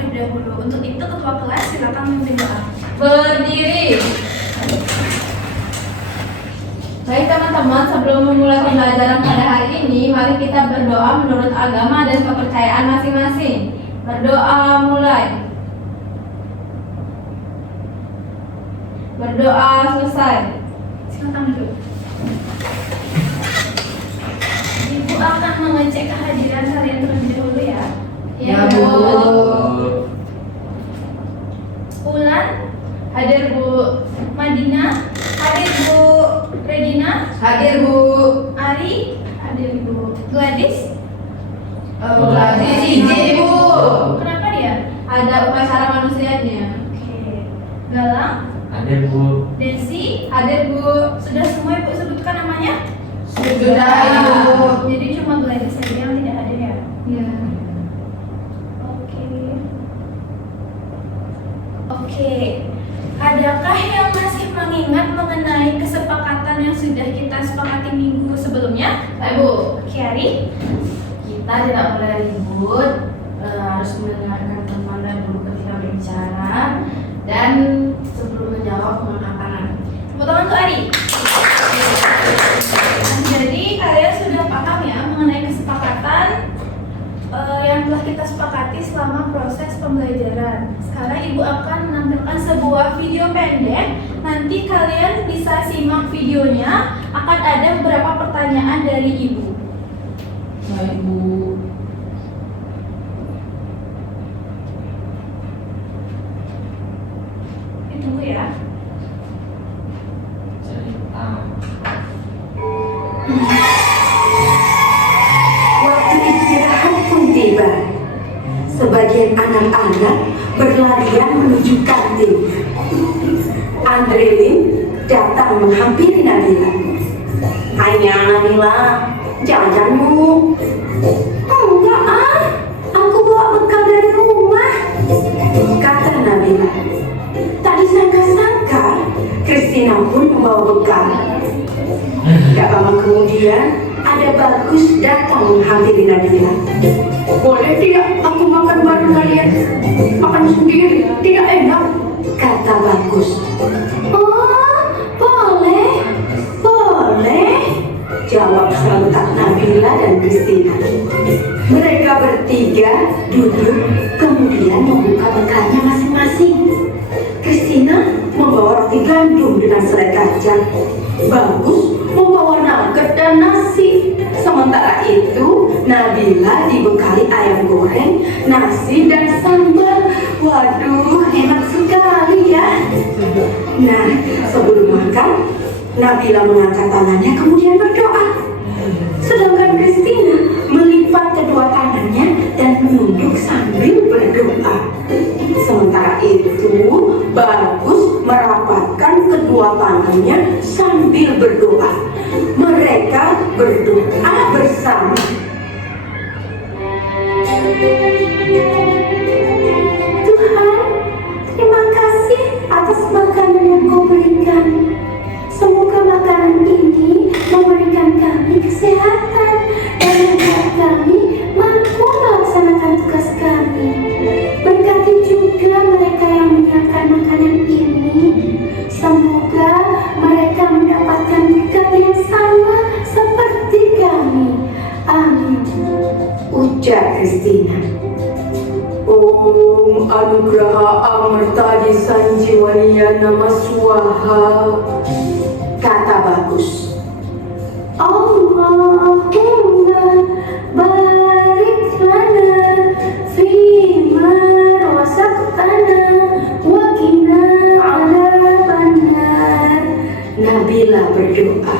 terlebih dahulu. Untuk itu ketua kelas silakan memimpin doa. Berdiri. Baik teman-teman, sebelum memulai pembelajaran pada hari ini, mari kita berdoa menurut agama dan kepercayaan masing-masing. Berdoa mulai. Berdoa selesai. Silakan duduk. Ibu akan mengecek kehadiran kalian terlebih dahulu ya. Ya, Bu. Ulan, Hadir, Bu. Madinah, hadir Bu. Regina, Hadir, Bu. Ari, hadir Bu. Gladys, Gladys izin, Bu. kenapa dia? Ada upacara manusianya. Oke. Galang, Hadir, Bu. Desi, Hadir, Bu. sudah semua Ibu sebutkan namanya? Sudah, Bu. Jadi cuma Gladys saja yang tidak hadir ya? Ya. Oke. Oke. Adakah yang masih mengingat mengenai kesepakatan yang sudah kita sepakati minggu sebelumnya? Baik, Bu. Oke, Ari. Kita tidak boleh ribut, harus mendengarkan teman dan guru ketika berbicara, dan sebelum menjawab mengangkat tangan. Tepuk tangan untuk Ari. Jadi kalian sudah paham ya mengenai kesepakatan yang telah kita sepakati selama proses pembelajaran. Sekarang Ibu akan menampilkan sebuah video pendek. Nanti kalian bisa simak videonya. Akan ada beberapa pertanyaan dari Ibu. Baik, Bu. Ditunggu ya. Cerita. Waktu istirahat pun tiba. Sebagian anak-anak berlarian menuju kantin. Andrelin datang menghampiri Nabila. Hanya Nabila, jajanmu. Enggak ah, aku bawa bekal dari rumah, kata Nabila. Tadi sangka-sangka Christina pun membawa bekal. Gak lama kemudian ada Bagus datang menghampiri Nabila. Boleh tidak aku makan bareng kalian? Makan sendiri, tidak enak, kata Bagus. Oh, boleh, boleh, jawab serentak Nabila dan Christina. Mereka bertiga duduk, kemudian membuka bekalnya masing-masing. Christina membawa roti gandum dengan selai kacang. Bagus membawa nugget dan nasi. Sementara itu, Nabila dibekali ayam goreng, nasi dan sambal. Waduh, enak sekali ya. Nah, sebelum makan, Nabila mengangkat tangannya kemudian berdoa. Sedangkan Christina melipat kedua tangannya dan menunduk sambil berdoa. Sementara itu, Bagus merapatkan kedua tangannya sambil berdoa. Mereka berdoa bersama. Tuhan, terima kasih atas makanan yang Kau berikan. Semoga makanan ini memberikan kami kesehatan dan membuat kami mampu melaksanakan tugas kami. Berkati juga mereka yang menyiapkan makanan ini. Semoga mereka mendapatkan berkat yang sama seperti kami. Amin, ujar Christina. Om Anugraha Amartadi Sanjiwaniya Namaswaha, kata Bagus. Allahumma barik lana fima razaqtana wa qina adzabannar. Nabila berdoa.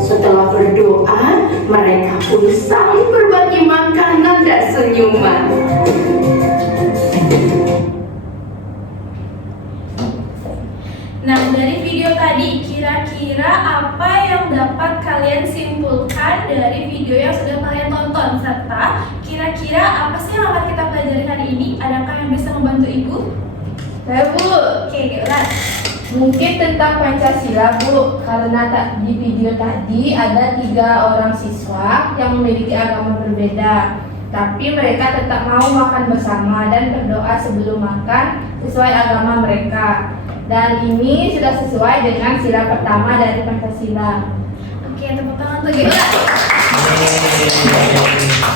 Setelah berdoa, mereka pun saling berbagi makanan dan senyuman. Nah, dari video tadi, kira-kira apa yang dapat kalian simpulkan dari video yang sudah kalian tonton? Serta kira-kira apa sih yang akan kita pelajari hari ini? Adakah yang bisa membantu Ibu? Baik, Bu. Oke, Geolat. Mungkin tentang Pancasila, Bu, karena di video tadi ada 3 orang siswa yang memiliki agama berbeda. Tapi mereka tetap mau makan bersama dan berdoa sebelum makan sesuai agama mereka. Dan ini sudah sesuai dengan sila pertama dari Pancasila. Oke, tepuk tangan untuk Gila.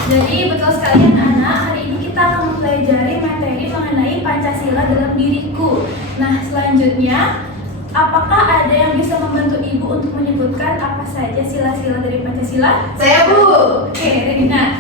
Jadi betul sekali anak-anak, hari ini kita akan mempelajari materi mengenai Pancasila dalam diriku. Nah, selanjutnya, apakah ada yang bisa membantu Ibu untuk menyebutkan apa saja sila-sila dari Pancasila? Saya, Bu. Oke, Regina.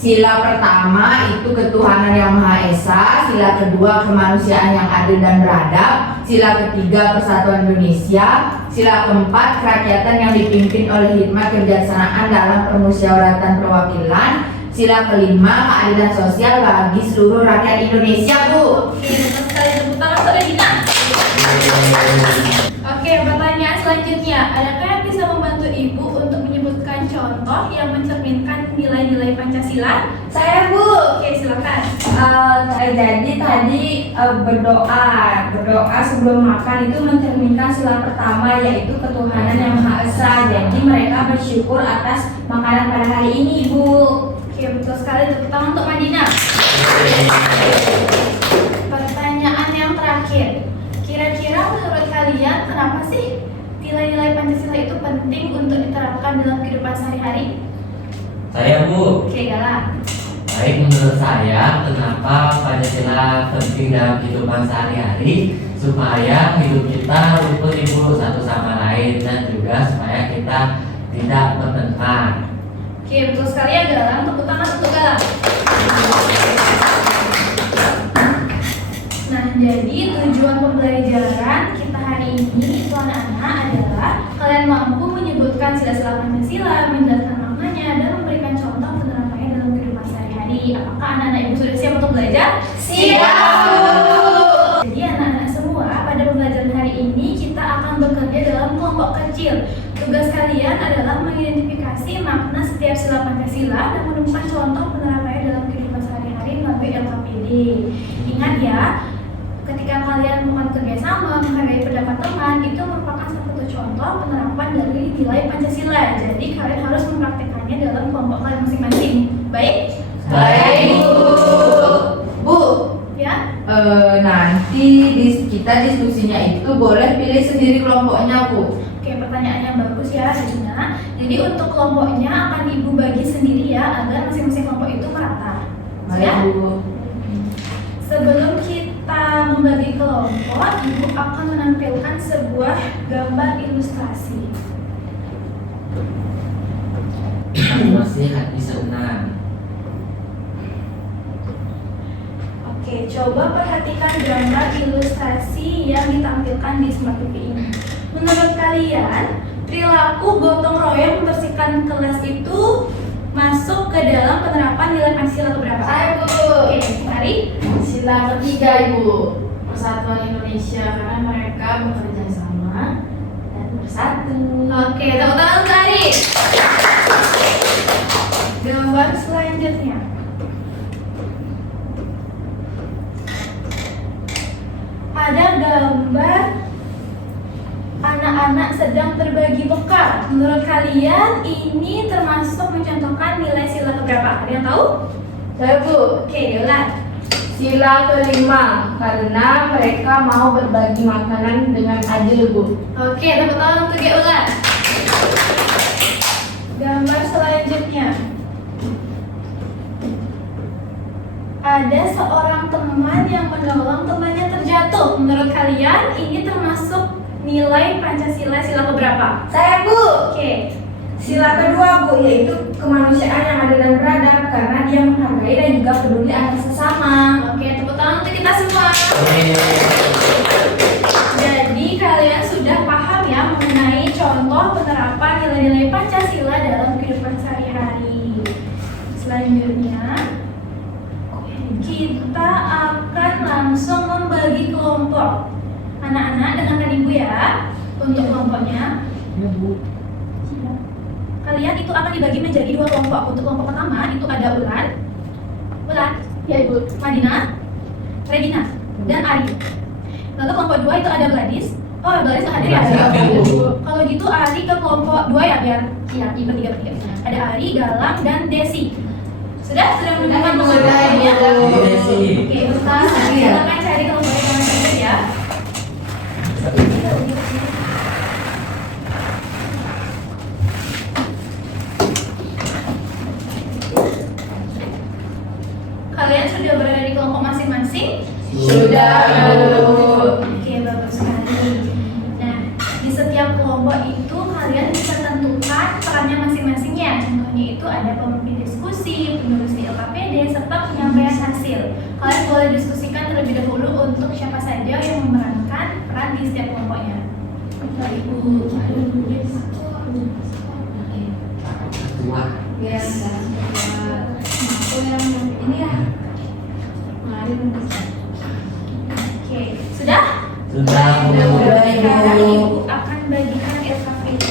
Sila pertama itu ketuhanan yang Maha Esa, sila kedua kemanusiaan yang adil dan beradab, sila ketiga persatuan Indonesia, sila keempat kerakyatan yang dipimpin oleh hikmat kebijaksanaan dalam permusyawaratan perwakilan, sila kelima keadilan sosial bagi seluruh rakyat Indonesia, Bu. Oke, betul sekali, tepuk tangan untuk Regina. Oke, pertanyaan selanjutnya, adakah yang bisa membantu Ibu untuk menyebutkan contoh yang mencerminkan nilai-nilai Pancasila? Saya, Bu. Oke, silakan. Jadi tadi berdoa sebelum makan itu mencerminkan sila pertama, yaitu ketuhanan yang Maha Esa. Jadi mereka bersyukur atas makanan pada hari ini, Ibu. Oke, betul sekali, tepuk tangan untuk Madina. Pertanyaan yang terakhir, kira-kira menurut kalian kenapa sih nilai-nilai Pancasila itu penting untuk diterapkan dalam kehidupan sehari-hari? Saya, Bu. Oke, Gala. Baik, menurut saya kenapa Pancasila penting dalam kehidupan sehari-hari, supaya hidup kita rukun, Ibu, satu sama lain, dan juga supaya kita tidak bertengkar. Oke, betul sekali ya Galang, tepuk tangan untuk Galang. Nah, jadi tujuan pembelajaran kita hari ini itu anak-anak adalah kalian mampu menyebutkan sila-sila Pancasila, menjelaskan maknanya, dan memberikan contoh penerapannya dalam kehidupan sehari-hari. Apakah anak-anak Ibu sudah siap untuk belajar? Siap! Jadi anak-anak semua, pada pembelajaran hari ini kita akan bekerja dalam kelompok kecil. Tugas kalian adalah mengidentifikasi makna setiap sila Pancasila dan menemukan contoh penerapannya dalam kehidupan sehari-hari melalui LKPD. Ingat ya, ketika kalian melakukan kerjasama, menghargai pendapat teman, itu merupakan salah satu contoh penerapan dari nilai Pancasila. Jadi kalian harus mempraktekannya dalam kelompok kalian masing-masing. Baik? Baik, Bu. Ya? Nanti kita diskusinya itu boleh pilih sendiri kelompoknya, Bu. Oke, pertanyaan yang bagus ya, Regina. Jadi untuk kelompoknya akan Ibu bagi sendiri ya, agar masing-masing kelompok itu merata. Ya? Baik, Bu. Sebelum kita membagi kelompok, Ibu akan menampilkan sebuah gambar ilustrasi. Masih hati senang. Oke, coba perhatikan gambar ilustrasi yang ditampilkan di Smart TV ini. Menurut kalian, perilaku gotong royong membersihkan kelas itu masuk ke dalam penerapan nilai Pancasila keberapa? Saya, Bu. Oke, mari. Sila ketiga, Ibu. Persatuan Indonesia, karena mereka bekerja sama dan bersatu. Oke, tepuk tangan untuk Ari. Gambar selanjutnya. Ada gambar anak-anak sedang berbagi bekal. Menurut kalian ini termasuk mencontohkan nilai sila keberapa? Ada yang tahu? Saya, Bu. Oke, Yola. Sila kelima, karena mereka mau berbagi makanan dengan adil, Bu. Oke, tepuk tangan untuk Yola. Gambar selanjutnya. Ada seorang teman yang menolong temannya terjatuh. Menurut kalian ini termasuk nilai Pancasila sila keberapa? Saya, Bu. Oke. Sila kedua, Bu, yaitu kemanusiaan yang adil dan beradab, karena dia menghargai dan juga peduli atas sesama. Oke, tepuk tangan untuk kita semua. Jadi kalian sudah paham ya mengenai contoh penerapan nilai-nilai Pancasila dalam kehidupan sehari-hari. Selanjutnya, kita akan langsung membagi kelompok. Anak-anak, dengarkan Ibu ya. Untuk kelompoknya, Ya, Bu. kalian itu akan dibagi menjadi dua kelompok. Untuk kelompok pertama itu ada Ulan, Ya, Ibu. Madina, Regina, dan Ari. Lalu kelompok dua itu ada Gladys. Oh, Gladys nggak hadir ya? Gladys nggak hadir, Bu. Kalau gitu Ari ke kelompok dua ya, biar iya bertiga. Ada Ari, Galang, dan Desi. Sudah menemukan Sudah, kelompoknya? Ibu. Oke, Ustaz, silakan cari kelompok yang mana saja ya. Kalian sudah berada di kelompok masing-masing? Sudah, Ibu. Oke, bagus sekali. Nah, di setiap kelompok itu kalian bisa tentukan perannya masing-masingnya. Contohnya itu ada pemimpin diskusi, penulis di LKPD, serta penyampaian hasil. Kalian boleh diskusikan terlebih dahulu untuk siapa saja yang memerankan peran di setiap kelompoknya. Ibu. Tua. Ya, aku yang ini ya. Kemarin Oke, sudah? Sudah, Bu. Sudah, Ibu. Sekarang Ibu akan bagikan LKPD.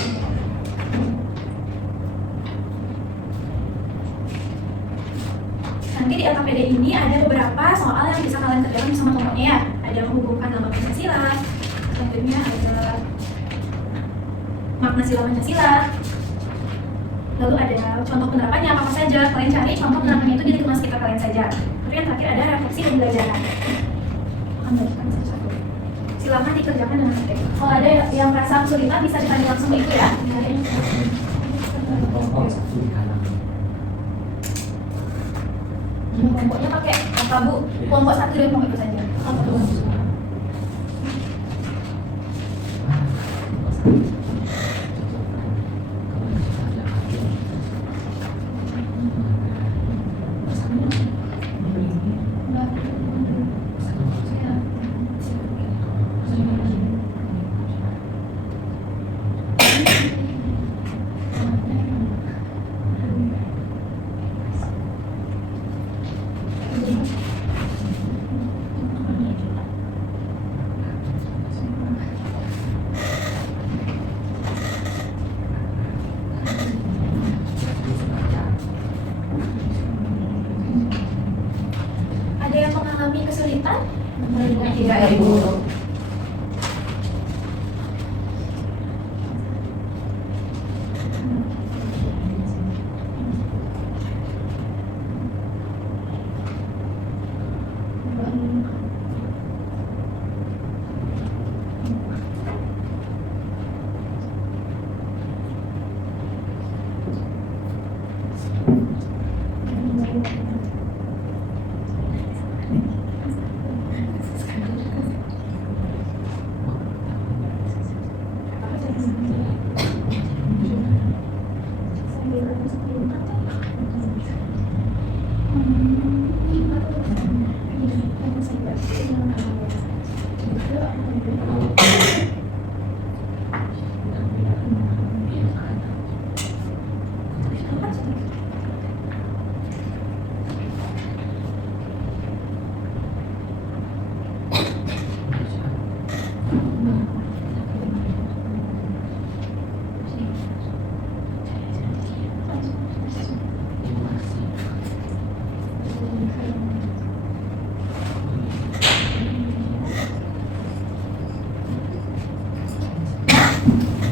Nanti di LKPD ini ada beberapa soal yang bisa kalian kerjakan bersama kelompoknya ya. Ada menghubungkan lambang Pancasila, selanjutnya ada makna sila Pancasila, lalu ada contoh penerapannya apa saja. Kalian cari contoh penerapannya itu di lingkungan sekitar kalian saja. Terus yang terakhir ada refleksi dan belajaran. Akan bagikan satu-satu. Silakan dikerjakan dengan baik. Kalau ada yang merasa kesulitan bisa ditanya langsung ke Ibu ya. Kelompok satu di kanan. Kelompoknya pakai apa Bu? Kelompok satu dan kelompok itu saja. Ada yang mengalami kesulitan? Tidak, Ibu.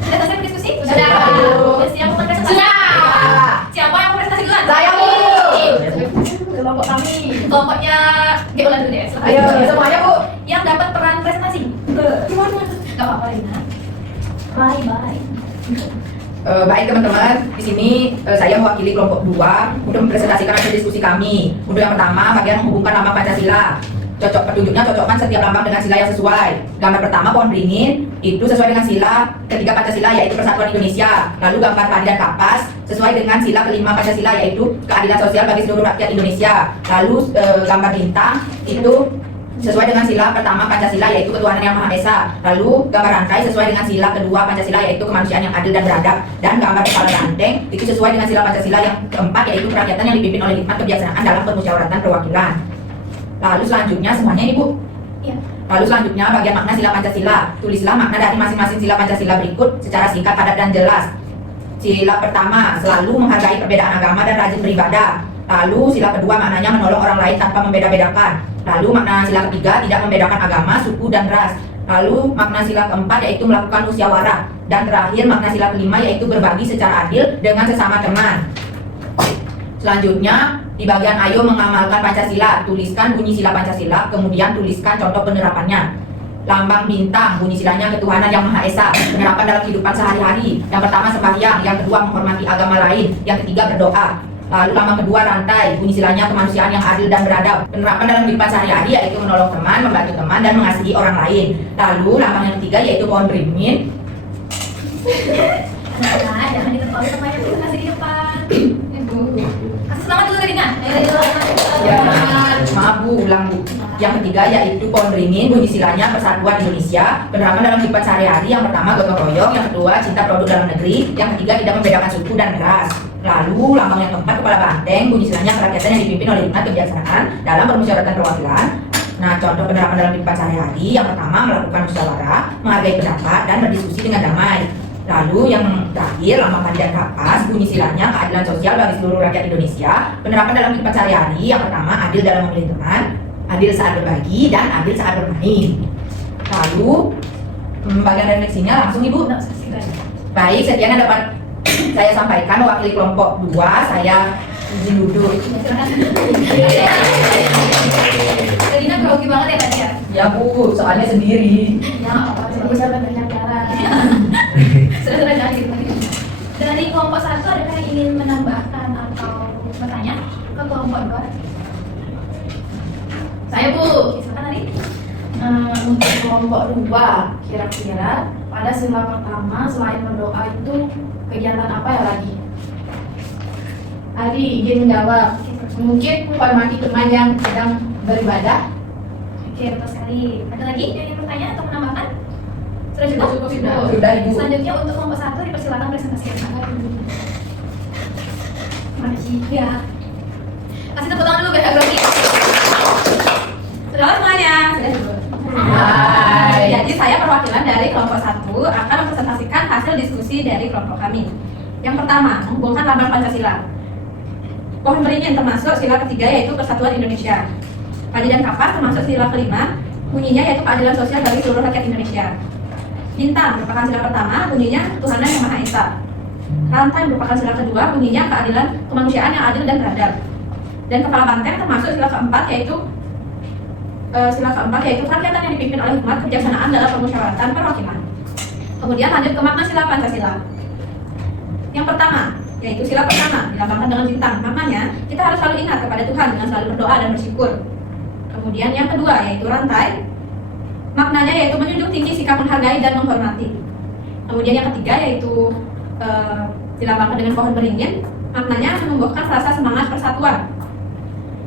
Sudah selesai berdiskusi? Sudah. Sudah siap berpresentasi? Sudah. Siapa yang mau presentasi duluan? Saya, Bu. Kelompok kami. Kelompoknya Geola dulu deh. silakan. Ayo, semuanya, Bu. Yang dapat peran presentasi. Gimana? Gak apa-apa, Lina. Bye. Baik teman-teman, di sini saya mewakili kelompok 2 untuk mempresentasikan hasil diskusi kami. Untuk yang pertama, bagian menghubungkan lambang Pancasila. Petunjuknya cocokkan setiap lambang dengan sila yang sesuai. Gambar pertama pohon beringin itu sesuai dengan sila ketiga Pancasila yaitu Persatuan Indonesia. Lalu gambar padi dan kapas sesuai dengan sila kelima Pancasila yaitu keadilan sosial bagi seluruh rakyat Indonesia. Lalu gambar bintang itu sesuai dengan sila pertama Pancasila yaitu ketuhanan yang Maha Esa. Lalu gambar rangkai sesuai dengan sila kedua Pancasila yaitu kemanusiaan yang adil dan beradab. Dan gambar kepala banteng itu sesuai dengan sila Pancasila yang keempat yaitu kerakyatan yang dipimpin oleh hikmat kebijaksanaan dalam permusyawaratan perwakilan. Lalu selanjutnya semuanya Ibu. Ya. Lalu selanjutnya bagian makna sila Pancasila. Tulislah makna dari masing-masing sila Pancasila berikut secara singkat, padat dan jelas. Sila pertama, selalu menghargai perbedaan agama dan rajin beribadah. Lalu sila kedua maknanya menolong orang lain tanpa membeda-bedakan. Lalu makna sila ketiga tidak membedakan agama, suku dan ras. Lalu makna sila keempat yaitu melakukan musyawarah. Dan terakhir makna sila kelima yaitu berbagi secara adil dengan sesama teman. Selanjutnya Di bagian ayo mengamalkan Pancasila, tuliskan bunyi sila Pancasila, kemudian tuliskan contoh penerapannya. Lambang bintang, bunyi silanya ketuhanan yang Maha Esa, penerapan dalam kehidupan sehari-hari. Yang pertama sembahyang, yang kedua menghormati agama lain, yang ketiga berdoa. Lalu lambang kedua rantai, bunyi silanya kemanusiaan yang adil dan beradab. Penerapan dalam kehidupan sehari-hari yaitu menolong teman, membantu teman, dan mengasihi orang lain. Lalu lambang yang ketiga yaitu pohon beringin. Nah, jangan ditepuk temannya dulu, kasih di depan. Kasih selamat dulu tadi kan? Ya, maaf Bu, ulang Bu. Yang ketiga yaitu pohon beringin, bunyi silanya persatuan Indonesia, penerapan dalam kehidupan sehari-hari. Yang pertama gotong royong, yang kedua cinta produk dalam negeri, yang ketiga tidak membedakan suku dan ras. Lalu lambang yang keempat kepala banteng, bunyi silanya kerakyatan yang dipimpin oleh hikmat kebijaksanaan dalam permusyawaratan perwakilan. Nah, contoh penerapan dalam kehidupan sehari-hari, yang pertama melakukan musyawarah, menghargai pendapat, dan berdiskusi dengan damai. Lalu yang terakhir lambang padi dan kapas, bunyi silanya keadilan sosial bagi seluruh rakyat Indonesia, penerapan dalam kehidupan sehari-hari. Yang pertama adil dalam memilih teman, adil saat berbagi, dan adil saat bermain. Lalu bagian refleksinya langsung Ibu. Baik, sekian yang dapat saya sampaikan mewakili kelompok 2. Saya izin duduk. Tadinya grogi banget ya tadi ya? Ya Bu, soalnya sendiri. Ya, apa sih bisa banyak cara. Sudah jangan gitu lagi. Dari kelompok 1 adakah yang ingin menambahkan atau bertanya ke kelompok 2? Saya Bu, Silakan tadi. untuk kelompok 2, kira-kira pada sila pertama selain berdoa itu kegiatan apa ya lagi? Adi izin menjawab. Mungkin menghormati teman yang sedang beribadah. Oke, betul sekali. Ada lagi yang ingin bertanya atau menambahkan? Sudah cukup? Cukup, Ibu. Sudah Ibu. Selanjutnya untuk kelompok 1 dipersilakan presentasi. Terima kasih. Ya. Kasih tepuk tangan dulu biar grogi. Sudah semuanya. Sudah cukup. Hai. Jadi saya perwakilan dari kelompok 1 akan mempresentasikan hasil diskusi dari kelompok kami. Yang pertama, menghubungkan lambang Pancasila. Pohon beringin termasuk sila ketiga yaitu persatuan Indonesia. Padi dan kapas termasuk sila kelima, bunyinya yaitu keadilan sosial bagi seluruh rakyat Indonesia. Bintang merupakan sila pertama, bunyinya ketuhanan yang Maha Esa. Rantai merupakan sila kedua, bunyinya keadilan kemanusiaan yang adil dan beradab. Dan kepala banteng termasuk sila keempat yaitu kerakyatan yang dipimpin oleh hikmat kebijaksanaan dalam permusyawaratan perwakilan. Kemudian lanjut ke makna sila Pancasila. Yang pertama, yaitu sila pertama dilambangkan dengan bintang. Maknanya kita harus selalu ingat kepada Tuhan dengan selalu berdoa dan bersyukur. Kemudian yang kedua yaitu rantai. Maknanya yaitu menjunjung tinggi sikap menghargai dan menghormati. Kemudian yang ketiga yaitu dilambangkan dengan pohon beringin. Maknanya menumbuhkan rasa semangat persatuan.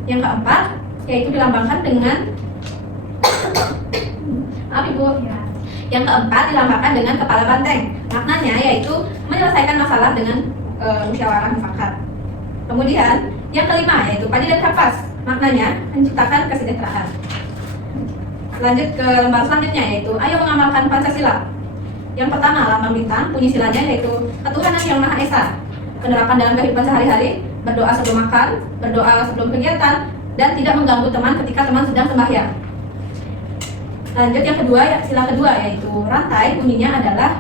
Yang keempat yaitu dilambangkan dengan Ibu. Yang keempat dilambangkan dengan kepala banteng. Maknanya yaitu menyelesaikan masalah dengan musyawarah mufakat. Kemudian yang kelima yaitu padi dan kapas. Maknanya menciptakan kesejahteraan. Lanjut ke lembar selanjutnya yaitu ayo mengamalkan Pancasila. Yang pertama lambang bintang, bunyi silanya yaitu ketuhanan yang Maha Esa. Penerapan dalam kehidupan sehari-hari, berdoa sebelum makan, berdoa sebelum kegiatan, dan tidak mengganggu teman ketika teman sedang sembahyang. Lanjut yang kedua, sila kedua yaitu rantai, bunyinya adalah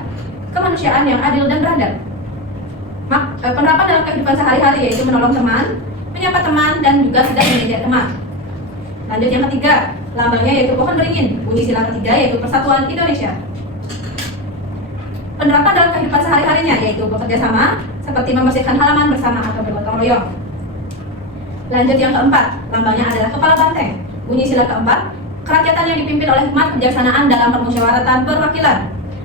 kemanusiaan yang adil dan beradab. Penerapan dalam kehidupan sehari-hari yaitu menolong teman, menyapa teman, dan juga tidak mengejek teman. Lanjut yang ketiga, lambangnya yaitu pohon beringin, bunyi sila ketiga yaitu persatuan Indonesia. Penerapan dalam kehidupan sehari-harinya yaitu bekerja sama, seperti membersihkan halaman bersama atau bergotong royong. Lanjut yang keempat, lambangnya adalah kepala banteng, bunyi sila keempat, kerakyatan yang dipimpin oleh hikmat kebijaksanaan dalam permusyawaratan perwakilan.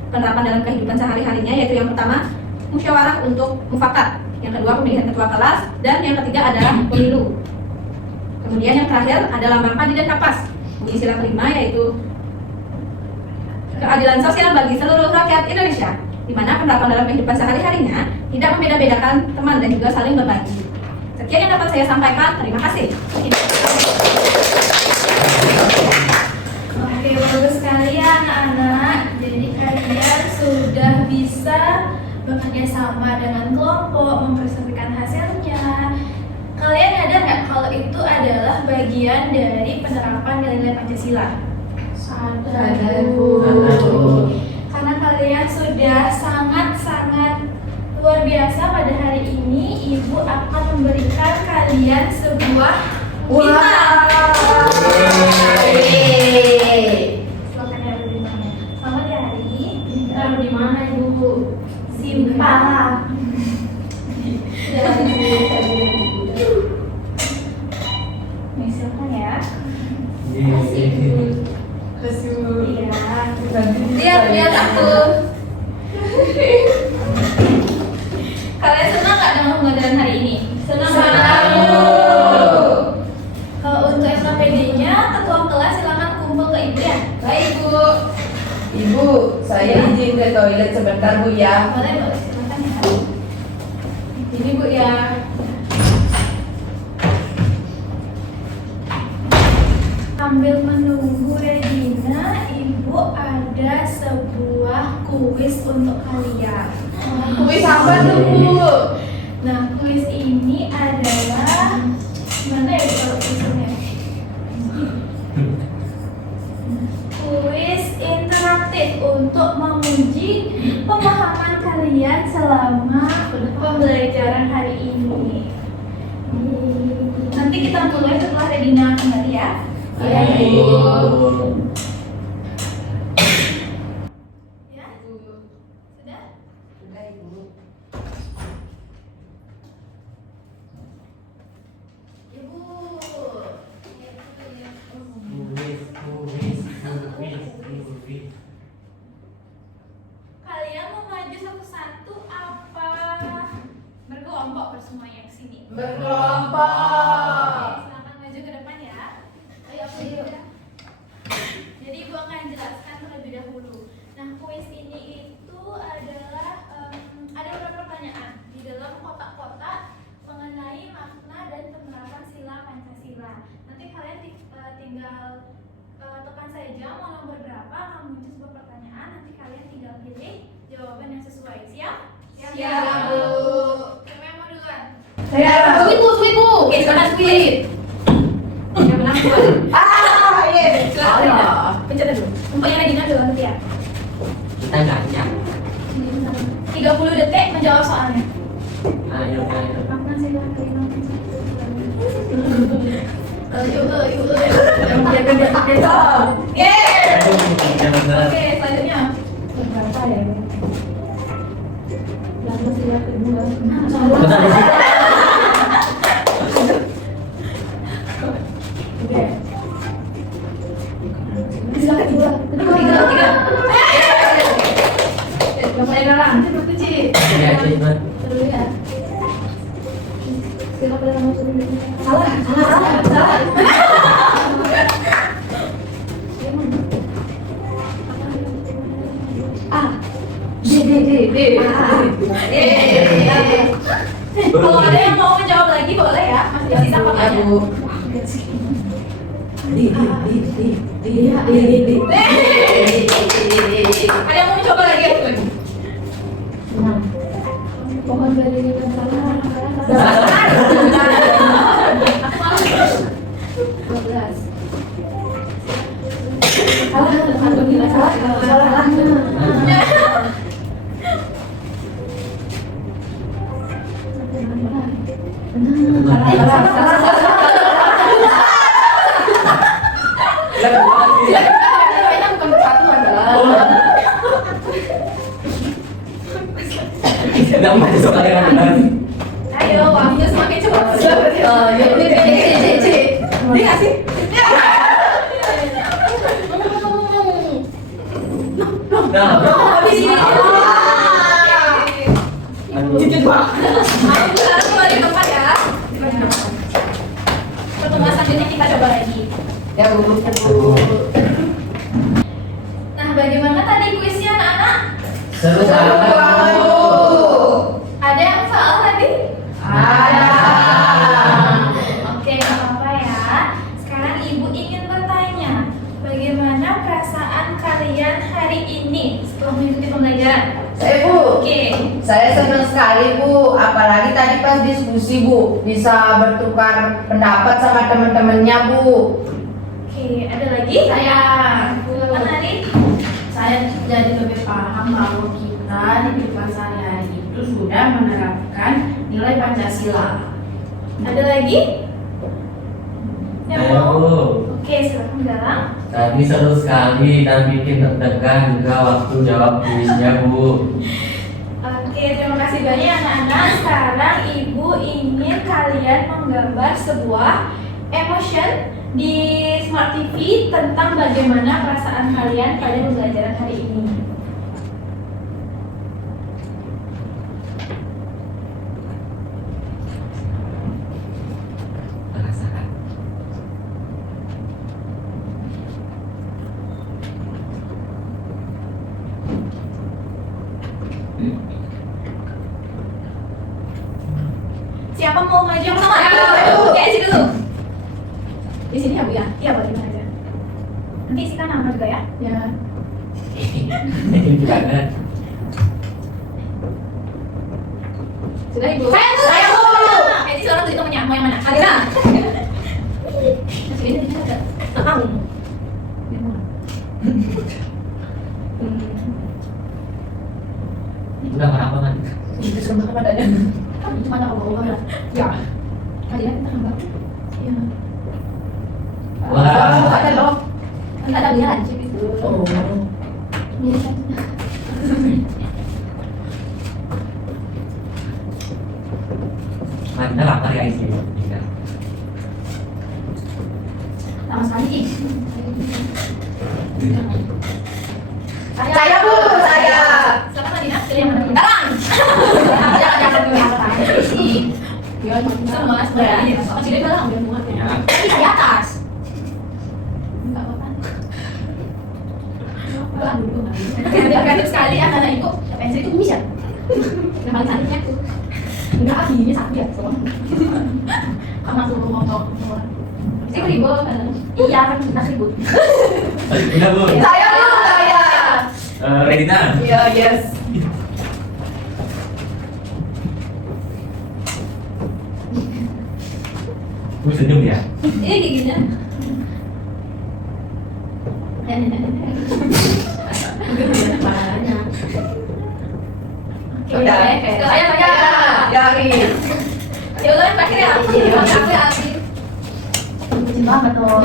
Penerapan dalam kehidupan sehari-harinya yaitu yang pertama, musyawarah untuk mufakat, yang kedua pemilihan ketua kelas, dan yang ketiga adalah pemilu. Kemudian yang terakhir ada lambang padi dan kapas, bunyi sila kelima yaitu keadilan sosial bagi seluruh rakyat Indonesia, di mana penerapan dalam kehidupan sehari-harinya tidak membeda-bedakan teman dan juga saling berbagi. Sekian yang dapat saya sampaikan, terima kasih. Oke, bagus sekali ya anak-anak. Jadi kalian sudah bisa bekerja sama dengan kelompok, mempresentasikan hasilnya. Kalian sadar nggak kalau itu adalah bagian dari penerapan nilai-nilai Pancasila? Sadar, Bu. Karena kalian sudah sangat-sangat luar biasa pada hari ini, Ibu Ibu akan memberikan kalian sebuah Wah. bintang. Silakan taruh di mana? Selamat hari. Taruh di mana Ibu? Simpan. Nih, silakan ya. Iya. Lihat aku. Kalian senang nggak dengan pembelajaran hari ini? Senang. Kalau untuk SKPD-nya, ketua kelas silakan kumpul ke ibu ya. Baik Bu. Ibu, saya izin ke toilet sebentar Bu ya. Boleh silakan ya. Ini Bu ya. Sambil menunggu Regina, Ibu ada sebuah kuis untuk kalian. Kuis apa tuh Bu? Nah, kuis ini adalah mana ya kalau kuisnya? Kuis interaktif untuk menguji pemahaman kalian selama pembelajaran hari ini. Nanti kita mulai setelah Regina kembali ya. Iya, Ya. Sudah? Sudah Ibu. Ibu. Kalian mau maju satu-satu apa berkelompok bersemuanya ke sini? Berkelompok. Silakan maju ke depan ya. Ayo. Jadi Ibu akan jelaskan terlebih dahulu. Nah, kuis ini itu adalah ada beberapa pertanyaan di dalam kotak-kotak mengenai makna dan penerapan sila Pancasila. Nanti kalian tinggal tekan saja mau nomor berapa, akan muncul sebuah pertanyaan. Nanti kalian tinggal pilih jawaban yang sesuai. Siap? Siap, Bu. Siapa yang mau duluan? Saya Sweet Bu. Oke, silakan Sweet. Yang menang duluan. iya. Silakan. Pencet dulu. Umpamanya Regina duluan nanti ya. Kita ganjang. 30 detik menjawab soalnya. Ayo. Makna sila Regina. Jangan berat. Oke, selanjutnya. Berapa ya? Lama sila kedua. Oke. Silakan Ibu. Tiga. Yang paling orang. Ya, cepat. Dulu ya. Silakan nomor dulu. Salah. Kalau ada yang mau menjawab lagi boleh ya, masih ada sisa kotaknya. Bu. Ada yang mau mencoba lagi? Pohon berdiri dan salah. 12. Tidak masuk kalian. Ayo, waktunya semakin cepat. Dia nggak sih? Nah, Habis ini. Cicit banget. Ayo, sekarang kembali ke tempat ya. Pertemuan selanjutnya kita coba lagi. Ya Bu. Nah, bagaimana tadi kuisnya anak-anak? seru banget. Ada yang salah tadi? Ada. Oke, nggak apa-apa ya. Sekarang Ibu ingin bertanya, bagaimana perasaan kalian hari ini setelah mengikuti pembelajaran? Saya Bu. Oke. Saya senang sekali Bu, apalagi tadi pas diskusi Bu, bisa bertukar pendapat sama teman-temannya Bu. Oke, ada lagi? Saya. Silakan Ari. Saya jadi lebih paham bahwa kita di kehidupan sehari-hari itu sudah menerapkan nilai Pancasila. Ada lagi? Yang Ayo mau? Bu. Oke, silakan Galang. Tadi seru sekali dan bikin deg-degan juga waktu jawab kuisnya Bu. Oke, terima kasih banyak anak-anak. Sekarang Ibu ingin kalian menggambar sebuah emotion di Smart TV tentang bagaimana perasaan kalian pada pembelajaran hari ini. Merasakan. Siapa mau maju yang pertama? Ayo. Oke, isi dulu. Di sini ya Bu ya? Iya, boleh aja. Nanti isikan nama juga ya. Ya. Ini banget. Sudah Ibu. Saya Bu. Jadi seorang tuh itu mau yang mana? Adira. Ini ada. Tahu. Udah marah banget. Itu serem banget badannya. Itu mana Allah ya? Ya. Adira kita hamba. Iya. Wah. Ada loh. Ada dia hancur itu. Oh. Mirip kan? Mana lapar ya isi. Sama sekali. Saya Bu, saya. Silakan Adira. Pilih yang mana? Galang. Jangan dulu isi. Ya, sama sebenarnya. Masih ada dalam udah muat ya. Ya. Di atas. Enggak apa-apa. Enggak dulu. Kreatif sekali anak-anak ibu. Pensil itu kumis ya? Yang paling cantiknya tuh. Enggak, giginya satu ya. Sama suruh ngomong. Saya ribut kan? Iya kan kita ribut. Udah Bu. Saya Bu, saya. Regina. Iya, yes. Bu senyum ya. Ini giginya. Udah. Saya. Dari. Ya udah terakhir ya. Aku ya Alfi. Lucu banget loh.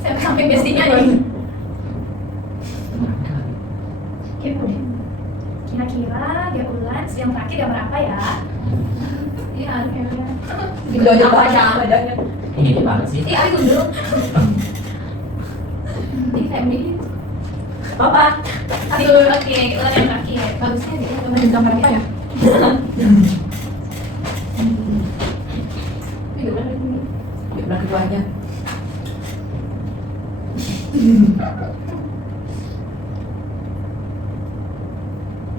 Saya samping bestinya nih. Kira-kira dia ulan yang terakhir gambar apa ya? Iya, kayaknya. Gede aja badannya. Ini dia banget sih. Iya, itu dulu. Ini kayak begini. Apa? Aduh, oke, kita lihat yang terakhir. Bagusnya dia gambar apa ya? Ini gambar ini. Gambar keduanya.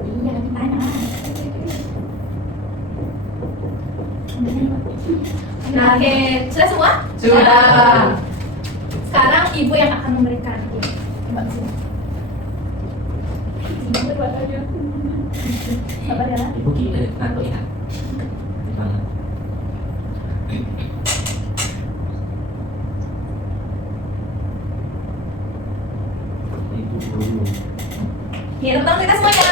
Iya, nanti tanya. Nah, oke, sudah semua? Sudah. Sekarang ibu yang akan memberikan. Coba sini. Ibu buat aja. Sabar ya. Ibu kiri ngantuk ya. Banget. Ibu dulu. Ya, tepuk tangan kita semuanya.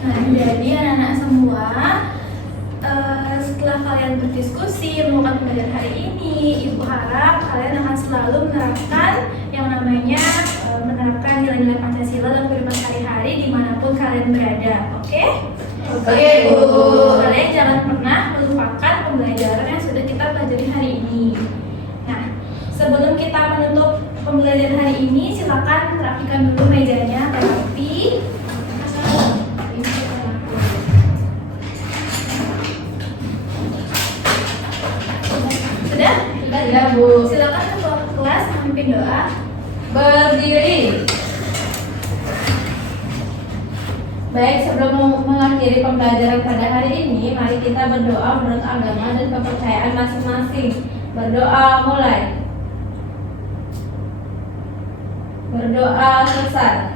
Nah, jadi anak-anak semua, setelah kalian berdiskusi melakukan pembelajaran hari ini, Ibu harap kalian akan selalu menerapkan yang namanya menerapkan nilai-nilai Pancasila dalam kehidupan sehari-hari dimanapun kalian berada, oke? Oke, Bu. Kalian jangan pernah melupakan pembelajaran yang sudah kita pelajari hari ini. Nah, sebelum kita menutup pembelajaran hari ini, silakan rapikan dulu mejanya, rapi. Sudah? Sudah Ya, Bu. Silakan ketua kelas memimpin doa. Berdiri. Baik, sebelum mengakhiri pembelajaran pada hari ini, mari kita berdoa menurut agama dan kepercayaan masing-masing. Berdoa mulai. Berdoa selesai.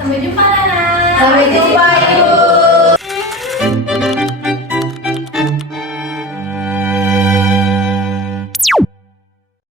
Sampai jumpa, Nana. Sampai jumpa, Ibu.